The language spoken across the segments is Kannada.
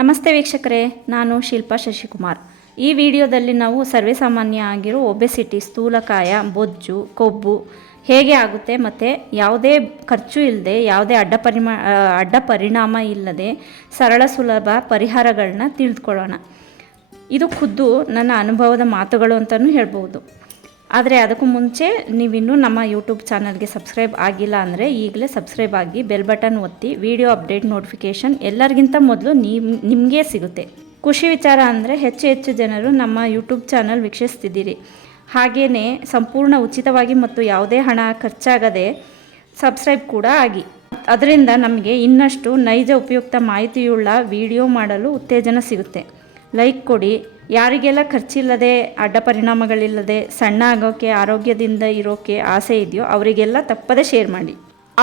ನಮಸ್ತೆ ವೀಕ್ಷಕರೇ, ನಾನು ಶಿಲ್ಪಾ ಶಶಿಕುಮಾರ್. ಈ ವಿಡಿಯೋದಲ್ಲಿ ನಾವು ಸರ್ವೇಸಾಮಾನ್ಯ ಆಗಿರೋ ಒಬೆಸಿಟಿ, ಸ್ಥೂಲಕಾಯ, ಬೊಜ್ಜು, ಕೊಬ್ಬು ಹೇಗೆ ಆಗುತ್ತೆ ಮತ್ತು ಯಾವುದೇ ಖರ್ಚು ಇಲ್ಲದೆ, ಯಾವುದೇ ಅಡ್ಡ ಪರಿಣಾಮ ಇಲ್ಲದೆ ಸರಳ ಸುಲಭ ಪರಿಹಾರಗಳನ್ನ ತಿಳಿದುಕೊಳ್ಳೋಣ. ಇದು ಖುದ್ದು ನನ್ನ ಅನುಭವದ ಮಾತುಗಳು ಅಂತಲೂ ಹೇಳ್ಬೋದು. ಆದರೆ ಅದಕ್ಕೂ ಮುಂಚೆ ನೀವಿನ್ನೂ ನಮ್ಮ ಯೂಟ್ಯೂಬ್ ಚಾನಲ್ಗೆ ಸಬ್ಸ್ಕ್ರೈಬ್ ಆಗಿಲ್ಲ ಅಂದರೆ ಈಗಲೇ ಸಬ್ಸ್ಕ್ರೈಬ್ ಆಗಿ ಬೆಲ್ ಬಟನ್ ಒತ್ತಿ. ವಿಡಿಯೋ ಅಪ್ಡೇಟ್ ನೋಟಿಫಿಕೇಷನ್ ಎಲ್ಲರಿಗಿಂತ ಮೊದಲು ನಿಮಗೆ ಸಿಗುತ್ತೆ. ಖುಷಿ ವಿಚಾರ ಅಂದರೆ ಹೆಚ್ಚು ಜನರು ನಮ್ಮ ಯೂಟ್ಯೂಬ್ ಚಾನಲ್ ವೀಕ್ಷಿಸ್ತಿದ್ದೀರಿ. ಹಾಗೆಯೇ ಸಂಪೂರ್ಣ ಉಚಿತವಾಗಿ ಮತ್ತು ಯಾವುದೇ ಹಣ ಖರ್ಚಾಗದೆ ಸಬ್ಸ್ಕ್ರೈಬ್ ಕೂಡ ಆಗಿ. ಅದರಿಂದ ನಮಗೆ ಇನ್ನಷ್ಟು ನೈಜ ಉಪಯುಕ್ತ ಮಾಹಿತಿಯುಳ್ಳ ವಿಡಿಯೋ ಮಾಡಲು ಉತ್ತೇಜನ ಸಿಗುತ್ತೆ. ಲೈಕ್ ಕೊಡಿ. ಯಾರಿಗೆಲ್ಲ ಖರ್ಚಿಲ್ಲದೆ, ಅಡ್ಡ ಪರಿಣಾಮಗಳಿಲ್ಲದೆ ಸಣ್ಣ ಆಗೋಕ್ಕೆ, ಆರೋಗ್ಯದಿಂದ ಇರೋಕ್ಕೆ ಆಸೆ ಇದೆಯೋ ಅವರಿಗೆಲ್ಲ ತಪ್ಪದೇ ಶೇರ್ ಮಾಡಿ.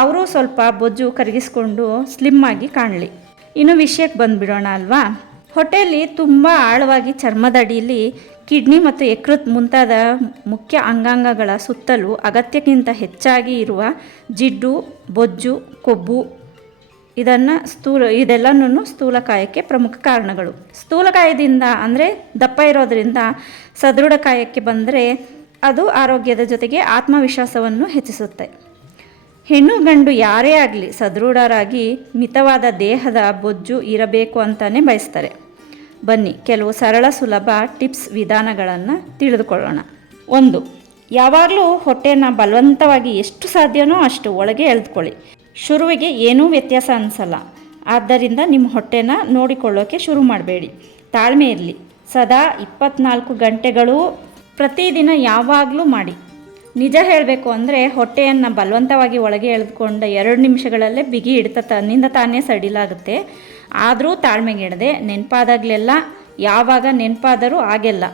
ಅವರು ಸ್ವಲ್ಪ ಬೊಜ್ಜು ಕರಗಿಸ್ಕೊಂಡು ಸ್ಲಿಮ್ ಆಗಿ ಕಾಣಲಿ. ಇನ್ನು ವಿಷಯಕ್ಕೆ ಬಂದುಬಿಡೋಣ ಅಲ್ವಾ. ಹೊಟ್ಟೆಯಲ್ಲಿ ತುಂಬ ಆಳವಾಗಿ ಚರ್ಮದ ಅಡಿಯಲ್ಲಿ ಕಿಡ್ನಿ ಮತ್ತು ಯಕೃತ್ ಮುಂತಾದ ಮುಖ್ಯ ಅಂಗಾಂಗಗಳ ಸುತ್ತಲೂ ಅಗತ್ಯಕ್ಕಿಂತ ಹೆಚ್ಚಾಗಿ ಇರುವ ಜಿಡ್ಡು, ಬೊಜ್ಜು, ಕೊಬ್ಬು ಇದೆಲ್ಲನೂ ಸ್ಥೂಲಕಾಯಕ್ಕೆ ಪ್ರಮುಖ ಕಾರಣಗಳು. ಸ್ಥೂಲಕಾಯದಿಂದ ಅಂದರೆ ದಪ್ಪ ಇರೋದರಿಂದ ಸದೃಢಕಾಯಕ್ಕೆ ಬಂದರೆ ಅದು ಆರೋಗ್ಯದ ಜೊತೆಗೆ ಆತ್ಮವಿಶ್ವಾಸವನ್ನು ಹೆಚ್ಚಿಸುತ್ತೆ. ಹೆಣ್ಣು ಗಂಡು ಯಾರೇ ಆಗಲಿ ಸದೃಢರಾಗಿ ಮಿತವಾದ ದೇಹದ ಬೊಜ್ಜು ಇರಬೇಕು ಅಂತಲೇ ಬಯಸ್ತಾರೆ. ಬನ್ನಿ ಕೆಲವು ಸರಳ ಸುಲಭ ಟಿಪ್ಸ್, ವಿಧಾನಗಳನ್ನು ತಿಳಿದುಕೊಳ್ಳೋಣ. 1. ಯಾವಾಗಲೂ ಹೊಟ್ಟೆನ ಬಲವಂತವಾಗಿ ಎಷ್ಟು ಸಾಧ್ಯನೋ ಅಷ್ಟು ಒಳಗೆ ಎಳೆದುಕೊಳ್ಳಿ. ಶುರುವಿಗೆ ಏನೂ ವ್ಯತ್ಯಾಸ ಅನಿಸಲ್ಲ. ಆದ್ದರಿಂದ ನಿಮ್ಮ ಹೊಟ್ಟೆನ ನೋಡಿಕೊಳ್ಳೋಕ್ಕೆ ಶುರು ಮಾಡಬೇಡಿ. ತಾಳ್ಮೆ ಇರಲಿ. ಸದಾ 24 ಗಂಟೆಗಳು ಪ್ರತಿದಿನ ಯಾವಾಗಲೂ ಮಾಡಿ. ನಿಜ ಹೇಳಬೇಕು ಅಂದರೆ ಹೊಟ್ಟೆಯನ್ನು ಬಲವಂತವಾಗಿ ಒಳಗೆ ಎಳೆದುಕೊಂಡ 2 ನಿಮಿಷಗಳಲ್ಲೇ ಬಿಗಿ ಹಿಡಿತ ತನ್ನಿಂದ ತಾನೇ ಸಡಿಲಾಗುತ್ತೆ. ಆದರೂ ತಾಳ್ಮೆಗೆಡದೆ ನೆನಪಾದಾಗಲೆಲ್ಲ, ಯಾವಾಗ ನೆನಪಾದರೂ ಆಗೆಲ್ಲ,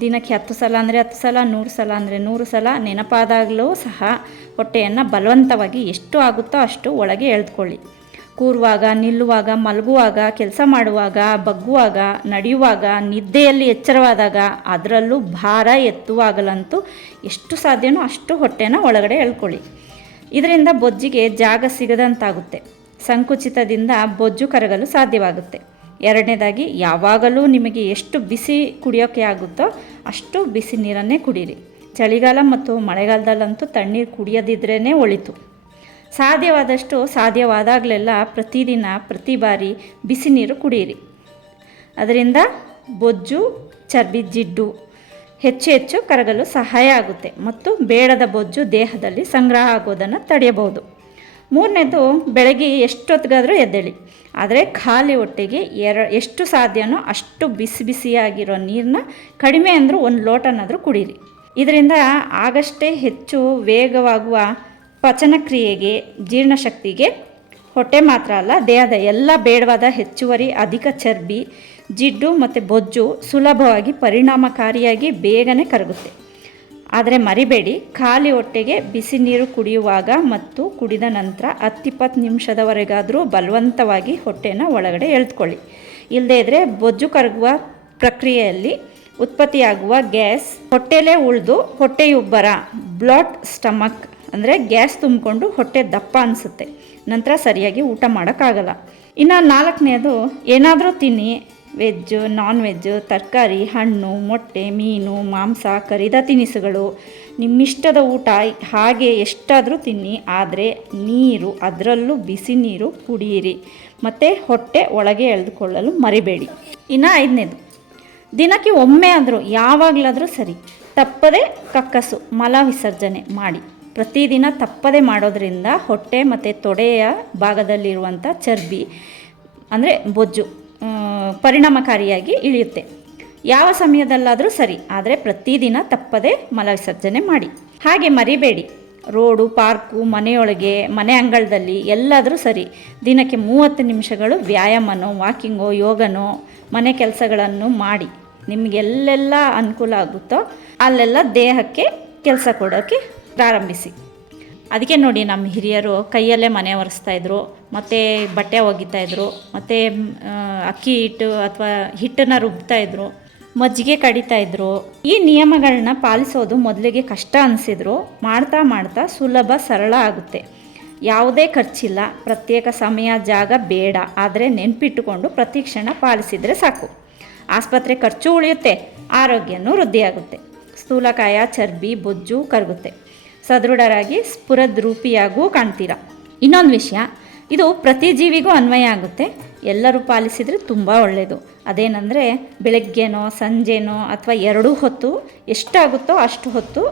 ದಿನಕ್ಕೆ 10 ಸಲ ಅಂದರೆ 10 ಸಲ, 100 ಸಲ ಅಂದರೆ 100 ಸಲ ನೆನಪಾದಾಗಲೂ ಸಹ ಹೊಟ್ಟೆಯನ್ನು ಬಲವಂತವಾಗಿ ಎಷ್ಟು ಆಗುತ್ತೋ ಅಷ್ಟು ಒಳಗೆ ಎಳೆದುಕೊಳ್ಳಿ. ಕೂರುವಾಗ, ನಿಲ್ಲುವಾಗ, ಮಲಗುವಾಗ, ಕೆಲಸ ಮಾಡುವಾಗ, ಬಗ್ಗುವಾಗ, ನಡೆಯುವಾಗ, ನಿದ್ದೆಯಲ್ಲಿ ಎಚ್ಚರವಾದಾಗ, ಅದರಲ್ಲೂ ಭಾರ ಎತ್ತುವಾಗಲಂತೂ ಎಷ್ಟು ಸಾಧ್ಯನೋ ಅಷ್ಟು ಹೊಟ್ಟೆನ ಒಳಗಡೆ ಎಳ್ಕೊಳ್ಳಿ. ಇದರಿಂದ ಬೊಜ್ಜಿಗೆ ಜಾಗ ಸಿಗದಂತಾಗುತ್ತೆ. ಸಂಕುಚಿತದಿಂದ ಬೊಜ್ಜು ಕರಗಲು ಸಾಧ್ಯವಾಗುತ್ತೆ. 2ನೇದಾಗಿ, ಯಾವಾಗಲೂ ನಿಮಗೆ ಎಷ್ಟು ಬಿಸಿ ಕುಡಿಯೋಕ್ಕೆ ಆಗುತ್ತೋ ಅಷ್ಟು ಬಿಸಿ ನೀರನ್ನೇ ಕುಡೀರಿ. ಚಳಿಗಾಲ ಮತ್ತು ಮಳೆಗಾಲದಲ್ಲಂತೂ ತಣ್ಣೀರು ಕುಡಿಯೋದಿದ್ರೇ ಒಳಿತು. ಸಾಧ್ಯವಾದಾಗಲೆಲ್ಲ ಪ್ರತಿದಿನ, ಪ್ರತಿ ಬಾರಿ ಬಿಸಿ ನೀರು ಕುಡಿಯಿರಿ. ಅದರಿಂದ ಬೊಜ್ಜು, ಚರ್ಬಿ, ಜಿಡ್ಡು ಹೆಚ್ಚು ಕರಗಲು ಸಹಾಯ ಆಗುತ್ತೆ ಮತ್ತು ಬೇಡದ ಬೊಜ್ಜು ದೇಹದಲ್ಲಿ ಸಂಗ್ರಹ ಆಗೋದನ್ನು ತಡೆಯಬಹುದು. 3ನೇದು, ಬೆಳಗ್ಗೆ ಎಷ್ಟೊತ್ತಿಗಾದರೂ ಎದ್ದೇಳಿ. ಆದರೆ ಖಾಲಿ ಹೊಟ್ಟೆಗೆ ಎಷ್ಟು ಸಾಧ್ಯನೋ ಅಷ್ಟು ಬಿಸಿಯಾಗಿರೋ ನೀರನ್ನ, ಕಡಿಮೆ ಅಂದರೂ 1 ಲೋಟನಾದರೂ ಕುಡೀರಿ. ಇದರಿಂದ ಆಗಷ್ಟೇ ಹೆಚ್ಚು ವೇಗವಾಗುವ ಪಚನಕ್ರಿಯೆಗೆ, ಜೀರ್ಣಶಕ್ತಿಗೆ ಹೊಟ್ಟೆ ಮಾತ್ರ ಅಲ್ಲ, ದೇಹದ ಎಲ್ಲ ಬೇಡವಾದ ಹೆಚ್ಚುವರಿ ಅಧಿಕ ಚರ್ಬಿ, ಜಿಡ್ಡು ಮತ್ತು ಬೊಜ್ಜು ಸುಲಭವಾಗಿ, ಪರಿಣಾಮಕಾರಿಯಾಗಿ ಬೇಗನೆ ಕರಗುತ್ತೆ. ಆದರೆ ಮರಿಬೇಡಿ, ಖಾಲಿ ಹೊಟ್ಟೆಗೆ ಬಿಸಿ ನೀರು ಕುಡಿಯುವಾಗ ಮತ್ತು ಕುಡಿದ ನಂತರ 10-20 ನಿಮಿಷದವರೆಗಾದರೂ ಬಲವಂತವಾಗಿ ಹೊಟ್ಟೆನ ಒಳಗಡೆ ಎಳೆದುಕೊಳ್ಳಿ. ಇಲ್ಲದೇ ಇದ್ದರೆ ಬೊಜ್ಜು ಕರಗುವ ಪ್ರಕ್ರಿಯೆಯಲ್ಲಿ ಉತ್ಪತ್ತಿಯಾಗುವ ಗ್ಯಾಸ್ ಹೊಟ್ಟೆಲೇ ಉಳಿದು ಹೊಟ್ಟೆಯುಬ್ಬರ, ಬ್ಲಾಟ್ ಸ್ಟಮಕ್ ಅಂದರೆ ಗ್ಯಾಸ್ ತುಂಬಿಕೊಂಡು ಹೊಟ್ಟೆ ದಪ್ಪ ಅನಿಸುತ್ತೆ. ನಂತರ ಸರಿಯಾಗಿ ಊಟ ಮಾಡೋಕ್ಕಾಗಲ್ಲ. ಇನ್ನು 4ನೇದು, ಏನಾದರೂ ತಿನ್ನಿ. ವೆಜ್ಜು, ನಾನ್ ವೆಜ್ಜು, ತರಕಾರಿ, ಹಣ್ಣು, ಮೊಟ್ಟೆ, ಮೀನು, ಮಾಂಸ, ಕರಿದ ತಿನಿಸುಗಳು, ನಿಮ್ಮಿಷ್ಟದ ಊಟ ಹಾಗೆ ಎಷ್ಟಾದರೂ ತಿನ್ನಿ. ಆದರೆ ನೀರು, ಅದರಲ್ಲೂ ಬಿಸಿ ನೀರು ಕುಡಿಯಿರಿ ಮತ್ತು ಹೊಟ್ಟೆ ಒಳಗೆ ಎಳೆದುಕೊಳ್ಳಲು ಮರಿಬೇಡಿ. ಇನ್ನು 5ನೇದು, ದಿನಕ್ಕೆ ಒಮ್ಮೆ ಆದರೂ, ಯಾವಾಗಲಾದರೂ ಸರಿ, ತಪ್ಪದೆ ಕಕ್ಕಸು, ಮಲ ವಿಸರ್ಜನೆ ಮಾಡಿ. ಪ್ರತಿದಿನ ತಪ್ಪದೆ ಮಾಡೋದ್ರಿಂದ ಹೊಟ್ಟೆ ಮತ್ತು ತೊಡೆಯ ಭಾಗದಲ್ಲಿರುವಂಥ ಚರ್ಬಿ ಅಂದರೆ ಬೊಜ್ಜು ಪರಿಣಾಮಕಾರಿಯಾಗಿ ಇಳಿಯುತ್ತೆ. ಯಾವ ಸಮಯದಲ್ಲಾದರೂ ಸರಿ, ಆದರೆ ಪ್ರತಿದಿನ ತಪ್ಪದೆ ಮಲ ವಿಸರ್ಜನೆ ಮಾಡಿ. ಹಾಗೆ ಮರಿಬೇಡಿ, ರೋಡು, ಪಾರ್ಕು, ಮನೆಯೊಳಗೆ, ಮನೆ ಅಂಗಳದಲ್ಲಿ ಎಲ್ಲಾದರೂ ಸರಿ ದಿನಕ್ಕೆ 30 ನಿಮಿಷಗಳು ವ್ಯಾಯಾಮನೋ, ವಾಕಿಂಗೋ, ಯೋಗನೋ, ಮನೆ ಕೆಲಸಗಳನ್ನು ಮಾಡಿ. ನಿಮಗೆಲ್ಲೆಲ್ಲ ಅನುಕೂಲ ಆಗುತ್ತೋ ಅಲ್ಲೆಲ್ಲ ದೇಹಕ್ಕೆ ಕೆಲಸ ಕೊಡೋಕ್ಕೆ ಪ್ರಾರಂಭಿಸಿ. ಅದಕ್ಕೆ ನೋಡಿ, ನಮ್ಮ ಹಿರಿಯರು ಕೈಯಲ್ಲೇ ಮನೆ ಒರೆಸ್ತಾಯಿದ್ರು, ಮತ್ತು ಬಟ್ಟೆ ಒಗಿತಾಯಿದ್ರು, ಮತ್ತು ಅಕ್ಕಿ ಹಿಟ್ಟು ಅಥವಾ ಹಿಟ್ಟನ್ನು ರುಬ್ತಾಯಿದ್ರು, ಮಜ್ಜಿಗೆ ಕಡಿತಾಯಿದ್ರು. ಈ ನಿಯಮಗಳನ್ನ ಪಾಲಿಸೋದು ಮೊದಲಿಗೆ ಕಷ್ಟ ಅನಿಸಿದ್ರು, ಮಾಡ್ತಾ ಸುಲಭ, ಸರಳ ಆಗುತ್ತೆ. ಯಾವುದೇ ಖರ್ಚಿಲ್ಲ, ಪ್ರತ್ಯೇಕ ಸಮಯ ಜಾಗ ಬೇಡ, ಆದರೆ ನೆನಪಿಟ್ಟುಕೊಂಡು ಪ್ರತಿ ಕ್ಷಣ ಪಾಲಿಸಿದರೆ ಸಾಕು. ಆಸ್ಪತ್ರೆ ಖರ್ಚು ಉಳಿಯುತ್ತೆ, ಆರೋಗ್ಯನೂ ವೃದ್ಧಿಯಾಗುತ್ತೆ, ಸ್ಥೂಲಕಾಯ ಚರ್ಬಿ ಬೊಜ್ಜು ಕರಗುತ್ತೆ, ಸದೃಢರಾಗಿ ಸ್ಫುರದ್ರೂಪಿಯಾಗೂ ಕಾಣ್ತೀರ. ಇನ್ನೊಂದು ವಿಷಯ, ಇದು ಪ್ರತಿ ಜೀವಿಗೂ ಅನ್ವಯ ಆಗುತ್ತೆ, ಎಲ್ಲರೂ ಪಾಲಿಸಿದರೆ ತುಂಬ ಒಳ್ಳೆಯದು. ಅದೇನೆಂದರೆ ಬೆಳಗ್ಗೆನೋ ಸಂಜೆನೋ ಅಥವಾ ಎರಡೂ ಹೊತ್ತು ಎಷ್ಟಾಗುತ್ತೋ ಅಷ್ಟು ಹೊತ್ತು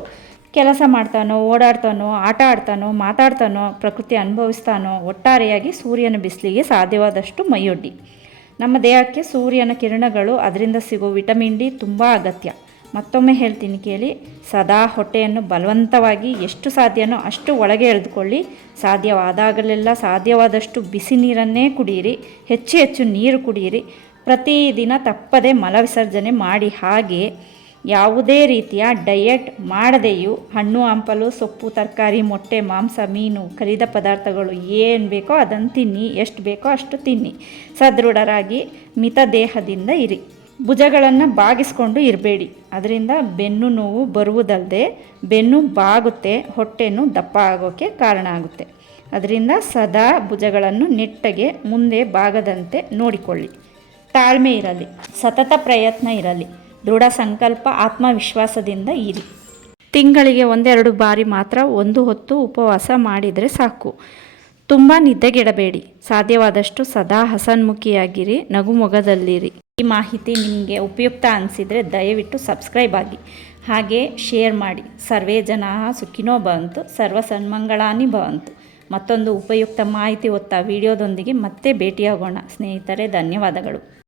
ಕೆಲಸ ಮಾಡ್ತಾನೋ, ಓಡಾಡ್ತಾನೋ, ಆಟ ಆಡ್ತಾನೋ, ಮಾತಾಡ್ತಾನೋ, ಪ್ರಕೃತಿ ಅನುಭವಿಸ್ತಾನೋ, ಒಟ್ಟಾರೆಯಾಗಿ ಸೂರ್ಯನ ಬಿಸಿಲಿಗೆ ಸಾಧ್ಯವಾದಷ್ಟು ಮೈಯೊಡ್ಡಿ. ನಮ್ಮ ದೇಹಕ್ಕೆ ಸೂರ್ಯನ ಕಿರಣಗಳು, ಅದರಿಂದ ಸಿಗೋ ವಿಟಮಿನ್ ಡಿ ತುಂಬ ಅಗತ್ಯ. ಮತ್ತೊಮ್ಮೆ ಹೇಳ್ತೀನಿ ಕೇಳಿ, ಸದಾ ಹೊಟ್ಟೆಯನ್ನು ಬಲವಂತವಾಗಿ ಎಷ್ಟು ಸಾಧ್ಯನೋ ಅಷ್ಟು ಒಳಗೆ ಎಳೆದುಕೊಳ್ಳಿ. ಸಾಧ್ಯವಾದಾಗಲೆಲ್ಲ ಸಾಧ್ಯವಾದಷ್ಟು ಬಿಸಿ ನೀರನ್ನೇ ಕುಡಿಯಿರಿ, ಹೆಚ್ಚು ಹೆಚ್ಚು ನೀರು ಕುಡಿಯಿರಿ. ಪ್ರತಿದಿನ ತಪ್ಪದೆ ಮಲವಿಸರ್ಜನೆ ಮಾಡಿ. ಹಾಗೆ ಯಾವುದೇ ರೀತಿಯ ಡಯಟ್ ಮಾಡದೆಯೂ ಹಣ್ಣು ಹಂಪಲು ಸೊಪ್ಪು ತರಕಾರಿ ಮೊಟ್ಟೆ ಮಾಂಸ ಮೀನು ಕರಿದ ಪದಾರ್ಥಗಳು ಏನು ಬೇಕೋ ಅದನ್ನು ತಿನ್ನಿ, ಎಷ್ಟು ಬೇಕೋ ಅಷ್ಟು ತಿನ್ನಿ. ಸದೃಢರಾಗಿ ಮಿತ ದೇಹದಿಂದ ಇರಿ. ಭುಜಗಳನ್ನು ಬಾಗಿಸ್ಕೊಂಡು ಇರಬೇಡಿ, ಅದರಿಂದ ಬೆನ್ನು ನೋವು ಬರುವುದಲ್ಲದೆ ಬೆನ್ನು ಬಾಗುತ್ತೆ, ಹೊಟ್ಟೆನೂ ದಪ್ಪ ಆಗೋಕ್ಕೆ ಕಾರಣ ಆಗುತ್ತೆ. ಅದರಿಂದ ಸದಾ ಭುಜಗಳನ್ನು ನೆಟ್ಟಗೆ ಮುಂದೆ ಬಾಗದಂತೆ ನೋಡಿಕೊಳ್ಳಿ. ತಾಳ್ಮೆ ಇರಲಿ, ಸತತ ಪ್ರಯತ್ನ ಇರಲಿ, ದೃಢ ಸಂಕಲ್ಪ ಆತ್ಮವಿಶ್ವಾಸದಿಂದ ಇರಿ. ತಿಂಗಳಿಗೆ 1-2 ಬಾರಿ ಮಾತ್ರ ಒಂದು ಹೊತ್ತು ಉಪವಾಸ ಮಾಡಿದರೆ ಸಾಕು. ತುಂಬ ನಿದ್ದೆಗೆಡಬೇಡಿ. ಸಾಧ್ಯವಾದಷ್ಟು ಸದಾ ಹಸನ್ಮುಖಿಯಾಗಿರಿ, ನಗುಮೊಗದಲ್ಲಿರಿ. ಈ ಮಾಹಿತಿ ನಿಮಗೆ ಉಪಯುಕ್ತ ಅನಿಸಿದರೆ ದಯವಿಟ್ಟು ಸಬ್ಸ್ಕ್ರೈಬ್ ಆಗಿ, ಹಾಗೆ ಶೇರ್ ಮಾಡಿ. ಸರ್ವೇ ಜನಾಃ ಸುಖಿನೋ ಭವಂತು, ಸರ್ವ ಸನ್ಮಂಗಳಾನಿ ಭವಂತು. ಮತ್ತೊಂದು ಉಪಯುಕ್ತ ಮಾಹಿತಿ ಹೊತ್ತ ವಿಡಿಯೋದೊಂದಿಗೆ ಮತ್ತೆ ಭೇಟಿಯಾಗೋಣ ಸ್ನೇಹಿತರೆ. ಧನ್ಯವಾದಗಳು.